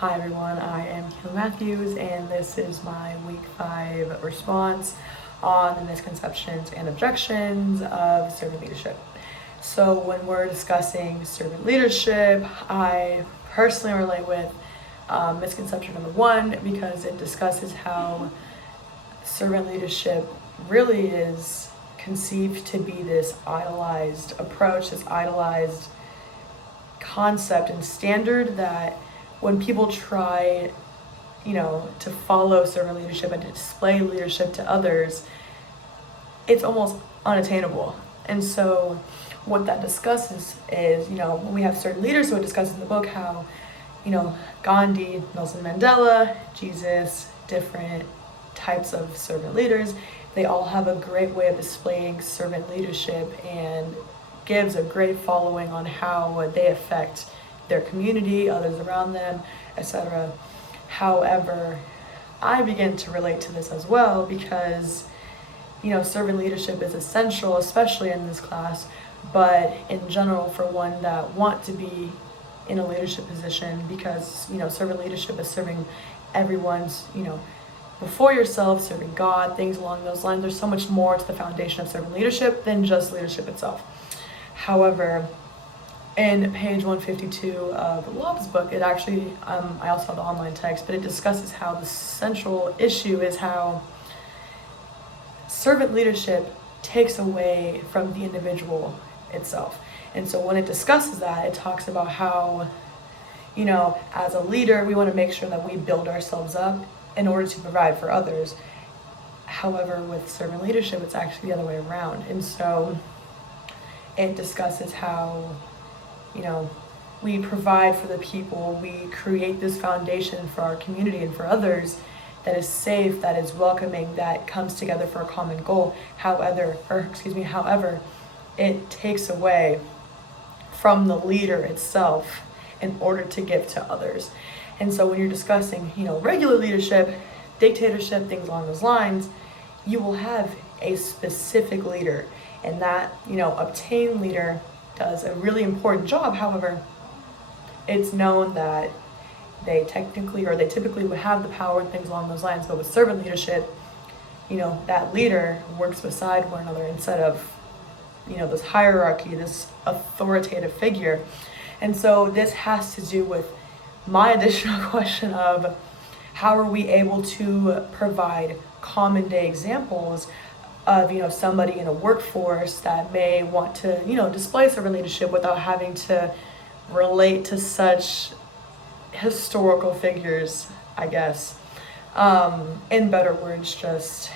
Hi everyone, I am Kim Matthews and this is my week 5 response on the misconceptions and objections of servant leadership. So when we're discussing servant leadership, I personally relate with misconception number 1 because it discusses how servant leadership really is conceived to be this idolized approach, this idolized concept and standard that when people try, to follow servant leadership and to display leadership to others, it's almost unattainable. And so what that discusses is, when we have certain leaders, so it discusses in the book how, Gandhi, Nelson Mandela, Jesus, different types of servant leaders, they all have a great way of displaying servant leadership and gives a great following on how they affect their community, others around them, etc. However, I begin to relate to this as well because, servant leadership is essential, especially in this class, but in general for one that want to be in a leadership position because, servant leadership is serving everyone's, before yourself, serving God, things along those lines. There's so much more to the foundation of servant leadership than just leadership itself. However, in page 152 of Lob's book, it actually, I also have the online text, but it discusses how the central issue is how servant leadership takes away from the individual itself. And so when it discusses that, it talks about how, as a leader, we want to make sure that we build ourselves up in order to provide for others. However, with servant leadership, it's actually the other way around. And so it discusses how, we provide for the people, we create this foundation for our community and for others that is safe, that is welcoming, that comes together for a common goal. However, it takes away from the leader itself in order to give to others. And so when you're discussing, regular leadership, dictatorship, things along those lines, you will have a specific leader, and that, obtained leader does a really important job. However, it's known that they typically would have the power and things along those lines. But with servant leadership, that leader works beside one another instead of, this hierarchy, this authoritative figure. And so this has to do with my additional question of how are we able to provide common day examples of, somebody in a workforce that may want to, display servant leadership without having to relate to such historical figures, I guess. In better words, just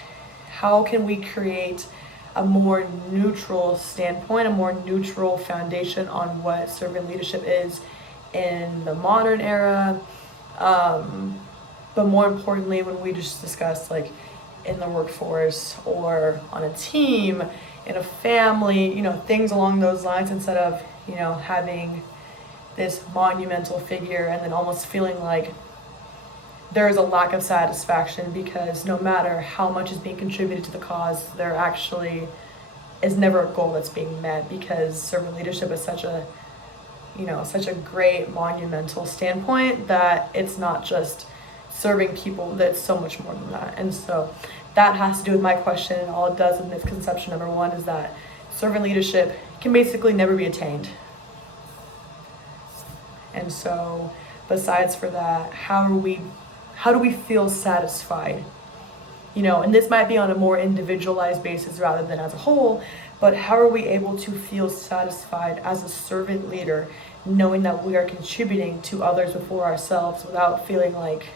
how can we create a more neutral standpoint, a more neutral foundation on what servant leadership is in the modern era, but more importantly, when we just discuss in the workforce or on a team, in a family, things along those lines, instead of, having this monumental figure and then almost feeling like there is a lack of satisfaction because no matter how much is being contributed to the cause, there actually is never a goal that's being met because servant leadership is such a great monumental standpoint that it's not just serving people, that's so much more than that. And so that has to do with my question, and all it does with misconception number 1 is that servant leadership can basically never be attained. And so besides for that, how do we feel satisfied? And this might be on a more individualized basis rather than as a whole, but how are we able to feel satisfied as a servant leader, knowing that we are contributing to others before ourselves without feeling like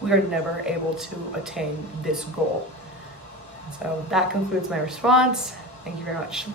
we are never able to attain this goal? So that concludes my response. Thank you very much.